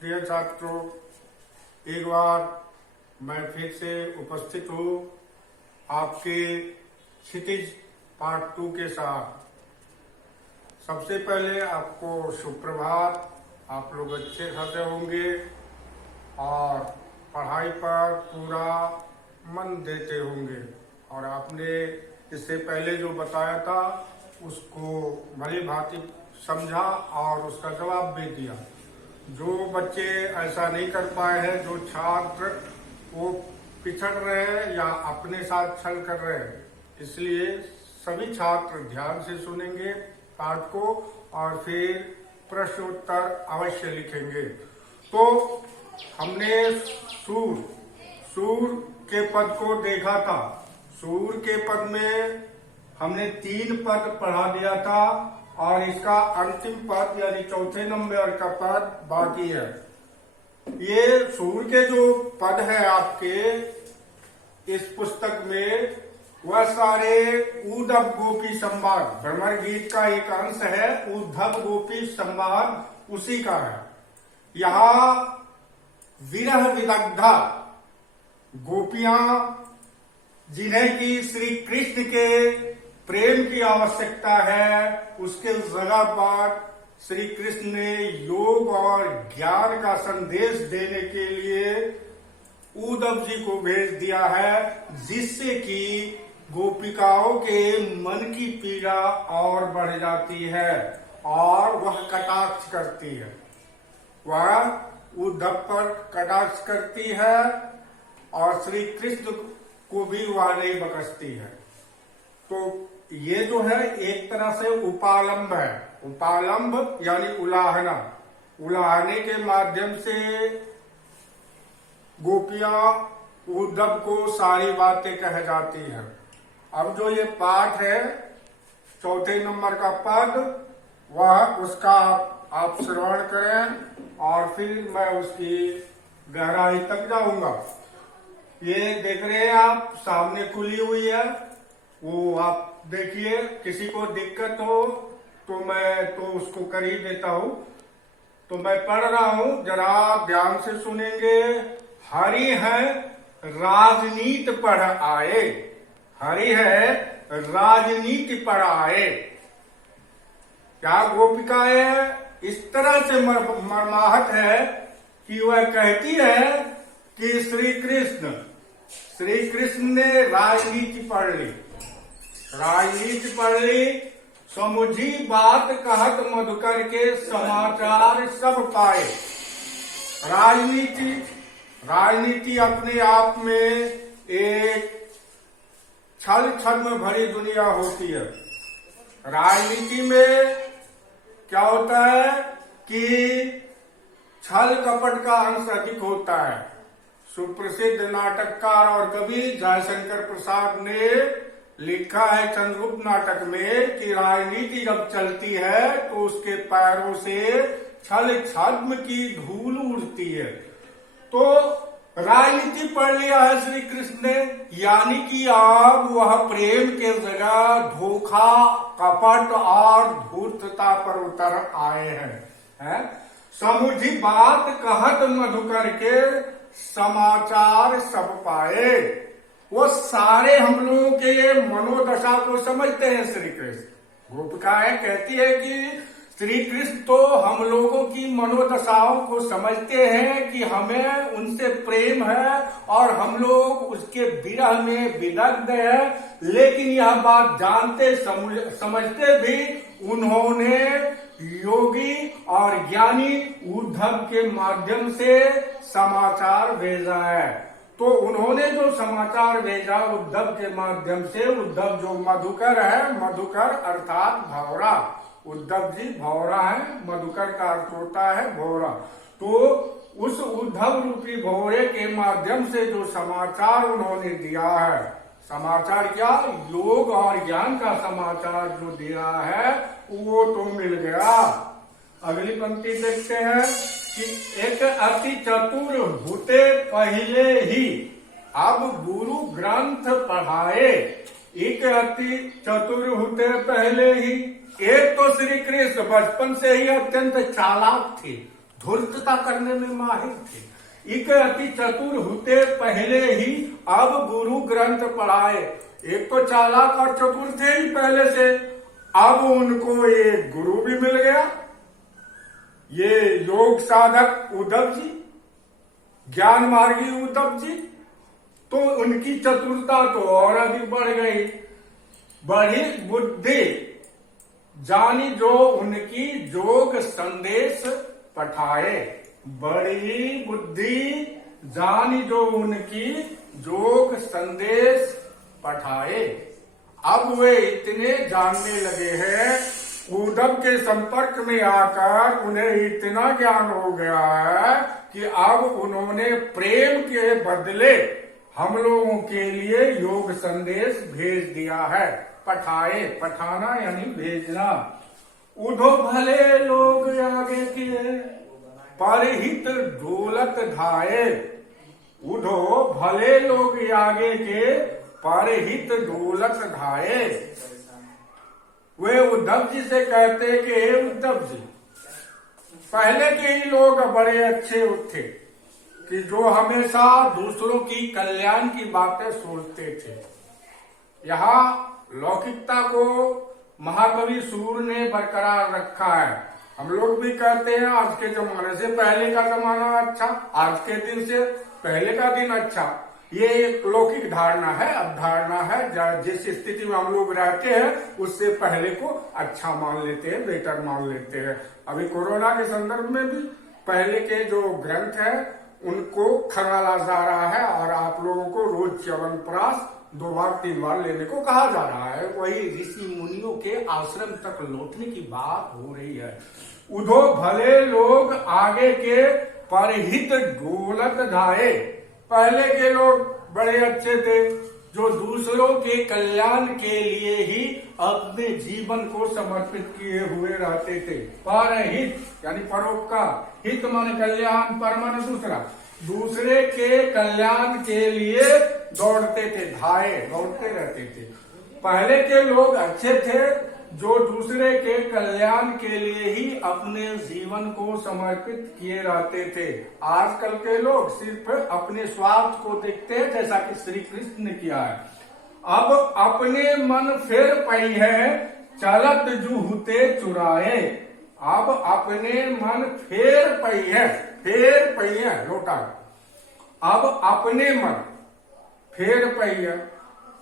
प्रिय छात्रों, एक बार मैं फिर से उपस्थित हूँ आपके क्षितिज पार्ट 2 के साथ। सबसे पहले आपको सुप्रभात। आप लोग अच्छे खासे होंगे और पढ़ाई पर पूरा मन देते होंगे और आपने इससे पहले जो बताया था उसको भली भांति समझा और उसका जवाब भी दिया। जो बच्चे ऐसा नहीं कर पाए हैं, जो छात्र वो पिछड़ रहे हैं या अपने साथ छल कर रहे हैं, इसलिए सभी छात्र ध्यान से सुनेंगे पाठ को और फिर प्रश्नोत्तर अवश्य लिखेंगे। तो हमने सूर के पद को देखा था। सूर के पद में हमने 3 पद पढ़ा दिया था और इसका अंतिम पद यानी चौथे नंबर का पद बाकी है। ये सूर के जो पद है आपके इस पुस्तक में, वह सारे उद्धव गोपी संवाद, भ्रमर गीत का एक अंश है। उद्धव गोपी संवाद उसी का है। यहाँ विरह विदग्धा गोपियां जिन्हें की श्री कृष्ण के प्रेम की आवश्यकता है, उसके जगह पर श्री कृष्ण ने योग और ज्ञान का संदेश देने के लिए उद्धव जी को भेज दिया है, जिससे कि गोपिकाओं के मन की पीड़ा और बढ़ जाती है और वह कटाक्ष करती है। वह उद्धव पर कटाक्ष करती है और श्री कृष्ण को भी वह नहीं बख्शती है। तो ये जो है एक तरह से उपालंब है। उपालंब यानी उलाहना। उलाहने के माध्यम से गोपियां उद्धव को सारी बातें कह जाती हैं। अब जो ये पाठ है, चौथे नंबर का पद, वह उसका आप श्रवण करें और फिर मैं उसकी गहराई तक जाऊंगा। ये देख रहे हैं आप, सामने खुली हुई है, वो आप देखिए। किसी को दिक्कत हो तो मैं तो उसको कर ही देता हूं। तो मैं पढ़ रहा हूं, जरा ध्यान से सुनेंगे। हरि है राजनीति पढ़ आए, हरि है राजनीति पढ़ आए। क्या गोपिकाएं इस तरह से मर्माहत है कि वह कहती है कि श्री कृष्ण ने राजनीति पढ़ ली, राजनीति पढ़ ली, समुझी बात कहत मधुकर के समाचार सब पाए। राजनीति अपने आप में एक छल छद्म भरी दुनिया होती है। राजनीति में क्या होता है कि छल कपट का अंश अधिक होता है। सुप्रसिद्ध नाटककार और कवि जयशंकर प्रसाद ने लिखा है चंद्रगुप्त नाटक में कि राजनीति जब चलती है तो उसके पैरों से छल छद्म की धूल उड़ती है। तो राजनीति पढ़ लिया है श्री कृष्ण ने, यानी कि अब वह प्रेम के जगह धोखा, कपट और धूर्तता पर उतर आए हैं। समुझी बात कहत मधुकर के समाचार सब पाए। वो सारे हम लोगों के मनोदशा को समझते हैं श्री कृष्ण। गोपिकाएं कहती है कि श्री कृष्ण तो हम लोगों की मनोदशाओं को समझते हैं कि हमें उनसे प्रेम है और हम लोग उसके विरह में विदग्ध हैं। लेकिन यह बात जानते समझते भी उन्होंने योगी और ज्ञानी उद्धव के माध्यम से समाचार भेजा है। तो उन्होंने जो समाचार भेजा उद्धव के माध्यम से, उद्धव जो मधुकर है, मधुकर अर्थात भौरा, उद्धव जी भौरा है, मधुकर का अर्थ होता है भौरा। तो उस उद्धव रूपी भौरे के माध्यम से जो समाचार उन्होंने दिया है, समाचार क्या, योग और ज्ञान का समाचार जो दिया है वो तो मिल गया। अगली पंक्ति देखते हैं कि एक अति चतुर होते पहले ही अब गुरु ग्रंथ पढ़ाए। एक अति चतुर होते पहले ही, एक तो श्री कृष्ण बचपन से ही अत्यंत चालाक थे। धूर्तता करने में माहिर थे। इक अति चतुर हुते पहले ही अब गुरु ग्रंथ पढ़ाए। एक तो चालाक और चतुर थे ही पहले से, अब उनको एक गुरु भी मिल गया। ये योग साधक उद्धव जी, ज्ञान मार्गी उद्धव जी, तो उनकी चतुरता तो और अधिक बढ़ गई। बड़ी बुद्धि जानी जो उनकी जोग संदेश पठाए। बड़ी बुद्धि जानी जो उनकी जोग संदेश पठाए। अब वे इतने जानने लगे हैं, उद्धव के संपर्क में आकर उन्हें इतना ज्ञान हो गया है कि अब उन्होंने प्रेम के बदले हम लोगों के लिए योग संदेश भेज दिया है। पठाए, पठाना यानी भेजना। उधो भले लोग आगे किए परहित ढोलत धाये। उधो भले लोग आगे के परहित ढोलत धाये। वे उद्धव जी से कहते कि हे उद्धव जी, पहले के ही लोग बड़े अच्छे थे कि जो हमेशा दूसरों की कल्याण की बातें सोचते थे। यहाँ लौकिकता को महाकवि सूर ने बरकरार रखा है। हम लोग भी कहते हैं आज के जमाने से पहले का जमाना अच्छा, आज के दिन से पहले का दिन अच्छा। ये एक लौकिक धारणा है, अवधारणा है। जिस स्थिति में हम लोग रहते हैं उससे पहले को अच्छा मान लेते हैं, बेटर मान लेते हैं। अभी कोरोना के संदर्भ में भी पहले के जो ग्रंथ है उनको खंगाला जा रहा है और आप लोगों को रोज च्यवनप्राश 2 बार 3 बार लेने को कहा जा रहा है। वही ऋषि मुनियों के आश्रम तक लौटने की बात हो रही है। उधो भले लोग आगे के परहित ढोलत धाये। पहले के लोग बड़े अच्छे थे जो दूसरों के कल्याण के लिए ही अपने जीवन को समर्पित किए हुए रहते थे। परहित यानी परोपकार, हित माने कल्याण, पर माने दूसरा, दूसरे के कल्याण के लिए दौड़ते थे, धाये, दौड़ते रहते थे। पहले के लोग अच्छे थे जो दूसरे के कल्याण के लिए ही अपने जीवन को समर्पित किए रहते थे। आजकल के लोग सिर्फ अपने स्वार्थ को देखते हैं, जैसा कि श्री कृष्ण ने किया है। अब अपने मन फेर पई है चलत जूहुते चुराए। अब अपने मन फेर पई है, फेर पई है लोटा। अब अपने मन फेर पई है।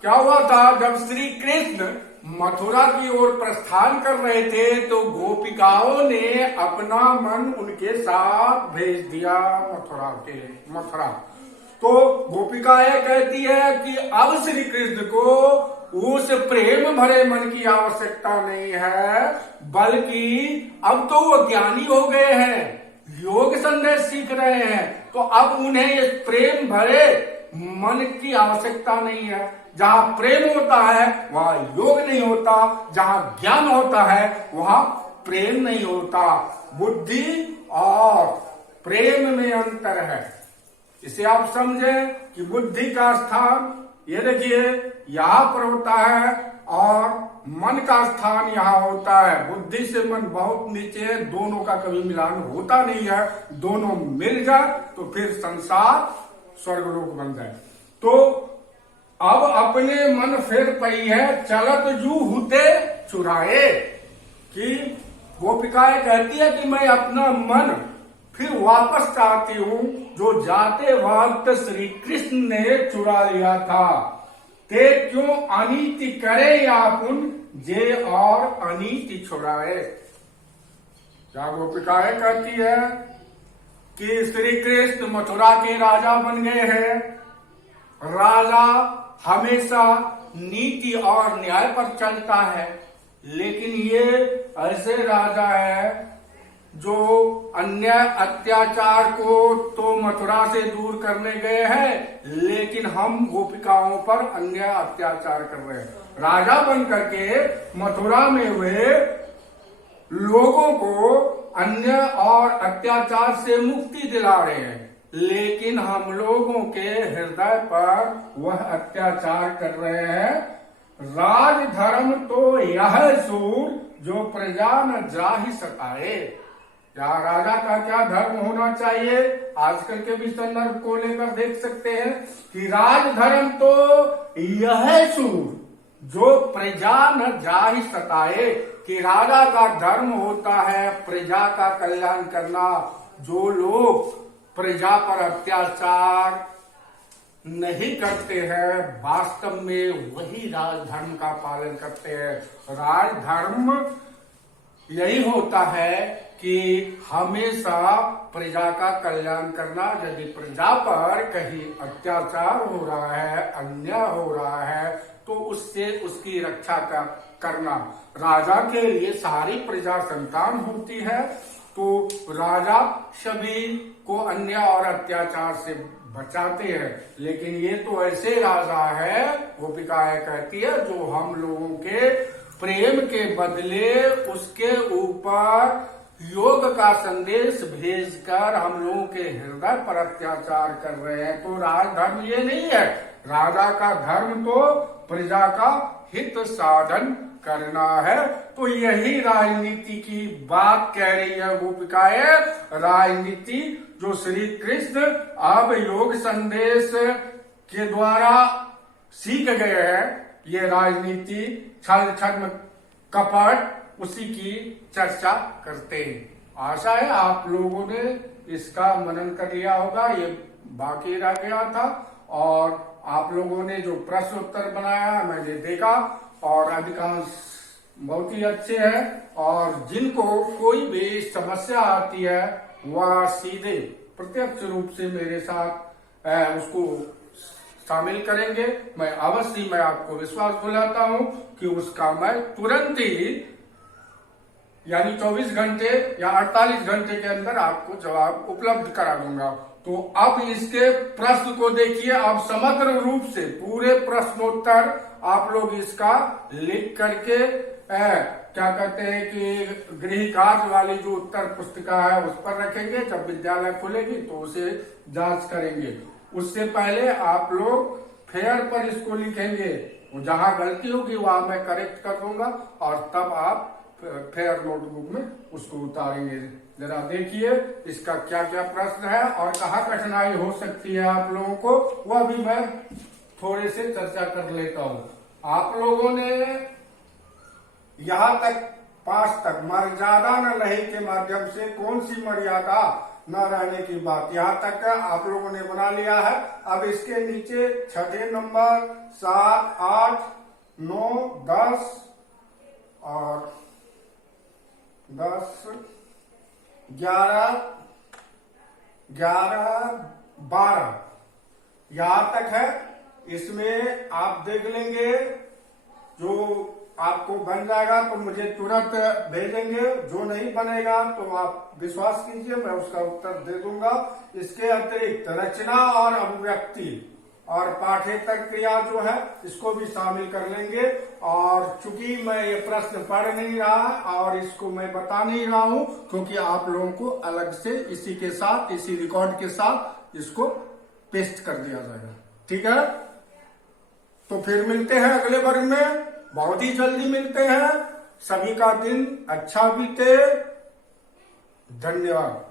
क्या हुआ था जब श्री कृष्ण मथुरा की ओर प्रस्थान कर रहे थे तो गोपिकाओं ने अपना मन उनके साथ भेज दिया मथुरा। तो गोपिकाएं कहती है कि अब श्री कृष्ण को उस प्रेम भरे मन की आवश्यकता नहीं है, बल्कि अब तो वो ज्ञानी हो गए हैं, योग संदेश सीख रहे हैं, तो अब उन्हें इस प्रेम भरे मन की आवश्यकता नहीं है। जहां प्रेम होता है वहां योग नहीं होता, जहां ज्ञान होता है वहां प्रेम नहीं होता। बुद्धि और प्रेम में अंतर है। इसे आप समझें कि बुद्धि का स्थान ये देखिए यहाँ पर होता है और मन का स्थान यहाँ होता है। बुद्धि से मन बहुत नीचे है, दोनों का कभी मिलान होता नहीं है। दोनों मिल जाए तो फिर संसार स्वर्गलोक बन जाए। तो अब अपने मन फेर पई है चलत जू हुते चुराए। कि गोपिकाएं कहती है कि मैं अपना मन फिर वापस चाहती हूँ जो जाते वक्त श्री कृष्ण ने चुरा लिया था। ते क्यों अनीति करे यापुन जे और अनीति छुड़ाए। क्या गोपिकाएं कहती है कि श्री कृष्ण मथुरा के राजा बन गए हैं। राजा हमेशा नीति और न्याय पर चलता है, लेकिन ये ऐसे राजा है जो अन्याय अत्याचार को तो मथुरा से दूर करने गए हैं, लेकिन हम गोपिकाओं पर अन्याय अत्याचार कर रहे हैं। राजा बन करके मथुरा में हुए लोगों को अन्याय और अत्याचार से मुक्ति दिला रहे हैं, लेकिन हम लोगों के हृदय पर वह अत्याचार कर रहे हैं। राज धर्म तो यह सूर जो प्रजा न जा ही सकाए। या राजा का क्या धर्म होना चाहिए, आजकल के भी संदर्भ को लेकर देख सकते हैं कि राज धर्म तो यह सूर जो प्रजा न जाहि सताए, कि राजा का धर्म होता है प्रजा का कल्याण करना। जो लोग प्रजा पर अत्याचार नहीं करते हैं वास्तव में वही राजधर्म का पालन करते हैं। राजधर्म यही होता है कि हमेशा प्रजा का कल्याण करना। यदि प्रजा पर कहीं अत्याचार हो रहा है, अन्याय हो रहा है, तो उससे उसकी रक्षा करना। राजा के लिए सारी प्रजा संतान होती है, तो राजा सभी को अन्याय और अत्याचार से बचाते हैं। लेकिन ये तो ऐसे राजा है, गोपिकाएं कहती है, जो हम लोगों के प्रेम के बदले उसके ऊपर योग का संदेश भेजकर हम लोगों के हृदय पर अत्याचार कर रहे हैं। तो राजधर्म ये नहीं है। राजा का धर्म तो प्रजा का हित साधन करना है। तो यही राजनीति की बात कह रही है गोपिकाएं। राजनीति जो श्री कृष्ण अब योग संदेश के द्वारा सीख गए हैं, ये राजनीति छल छद्म कपट उसी की चर्चा करते हैं। आशा है आप लोगों ने इसका मनन कर लिया होगा। ये बाकी रह गया था और आप लोगों ने जो प्रश्न उत्तर बनाया मैंने देखा और अधिकांश बहुत ही अच्छे हैं। और जिनको कोई भी समस्या आती है वह सीधे प्रत्यक्ष रूप से मेरे साथ उसको शामिल करेंगे। मैं आपको विश्वास दिलाता हूं कि उसका मैं तुरंत ही यानी 24 घंटे या 48 घंटे के अंदर आपको जवाब उपलब्ध करा दूंगा। तो अब इसके प्रश्न को देखिए। अब समग्र रूप से पूरे प्रश्नोत्तर आप लोग इसका लिख करके क्या कहते हैं कि गृह कार्य वाली जो उत्तर पुस्तिका है उस पर रखेंगे। जब विद्यालय खुलेगी तो उसे जांच करेंगे। उससे पहले आप लोग फेयर पर इसको लिखेंगे। जहां गलती होगी वहां मैं करेक्ट कर दूंगा और तब आप फेयर नोटबुक में उसको उतारेंगे। जरा देखिए इसका क्या क्या प्रश्न है और कहाँ कठिनाई हो सकती है आप लोगों को, वह भी मैं थोड़े से चर्चा कर लेता हूँ। आप लोगों ने यहाँ तक 5 तक मर्यादा न रहे के माध्यम से कौन सी मर्यादा न रहने की बात यहाँ तक आप लोगों ने बना लिया है। अब इसके नीचे 6 नंबर 7, 8, 9, 10 और 10, 11, 12 यहाँ तक है। इसमें आप देख लेंगे, जो आपको बन जाएगा तो मुझे तुरंत भेजेंगे, जो नहीं बनेगा तो आप विश्वास कीजिए मैं उसका उत्तर दे दूंगा। इसके अतिरिक्त रचना और अभिव्यक्ति और पाठ्येतर क्रिया जो है इसको भी शामिल कर लेंगे। और चूंकि मैं ये प्रश्न पढ़ नहीं रहा और इसको मैं बता नहीं रहा हूं, क्योंकि आप लोगों को अलग से इसी के साथ, इसी रिकॉर्ड के साथ इसको पेस्ट कर दिया जाएगा। ठीक है, तो फिर मिलते हैं अगले वर्ग में, बहुत ही जल्दी मिलते हैं। सभी का दिन अच्छा बीते। धन्यवाद।